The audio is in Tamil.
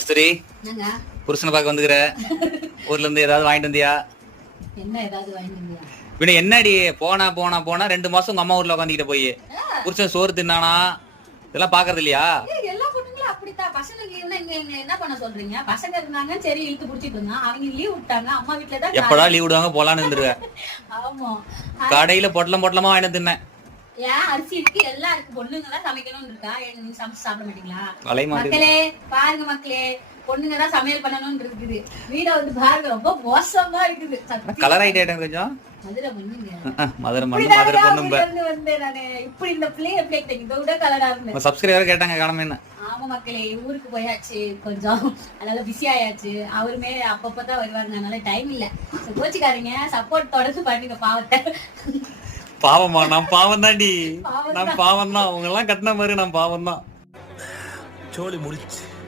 கஸ்தூரி, புருஷனை பார்க்க வந்துக்கிற ஊர்ல இருந்து ஏதாவது வாங்கிட்டு வந்தியா? என்ன ஏதாவது வாங்கிட்டு வந்தியா? பின்ன என்னடி போனா 2 மாசம் உங்க அம்மா ஊர்ல உட்காந்துக்கிட்ட போய் புருஷன் சோறு தின்னானா இதெல்லாம் பாக்குறது இல்லையா? எல்லா பொண்ணுங்களும் அப்படித்தான். பசங்க லீவ்னா இங்க என்ன பண்ண சொல்றீங்க? பசங்க இருந்தாங்க, சரி இழுத்து புடிச்சிட்டு இருந்தாங்க. அவங்க லீவ் விட்டாங்க, அம்மா வீட்டுல தான். எப்படா லீவ் விடுவாங்க போலான்னு இருந்துருவேன். ஆமா, கடையில பொட்டலமா வாங்கிட்டு தின்னேன். ஏன் அரிசி இருக்கு, எல்லாம் இருக்கு, பொண்ணுங்க தான் சமைக்கணும்னு இருக்கா? நீங்க சமைச்சு சாப்பிட மாட்டீங்களா? மக்களே பாருங்க, மக்களே, பொண்ணுங்க தான் சமையல் பண்ணணும்னு இருக்குது. வீட வந்து பாருங்க, ரொம்ப மோசமா இருக்குது. கலர் ஆயிட்டேன் கொஞ்சம். மதுரை பொண்ணுங்க, மதுரை பொண்ணுங்க வந்தேன் நானு. இப்படி இந்த பிளேய பிளேட் இதை விட கலரா இருந்தேன். சப்ஸ்கிரைபர் கேட்டாங்க காரணம் என்ன? ஆமா மக்களே, ஊருக்கு போயாச்சு, கொஞ்சம் அதனால பிஸி ஆயாச்சு. அவருமே அப்பப்பதான் வருவாங்க, அதனால டைம் இல்ல. கோச்சிக்காரீங்க, சப்போர்ட் தொடர்ந்து பண்ணுங்க. பாவத்தை பாவமா? நான் பாவம் தாண்டி, நான் பாவம் தான். அவங்க எல்லாம் கட்டின மாதிரி நான் பாவம் தான். சோழி முடிச்சு.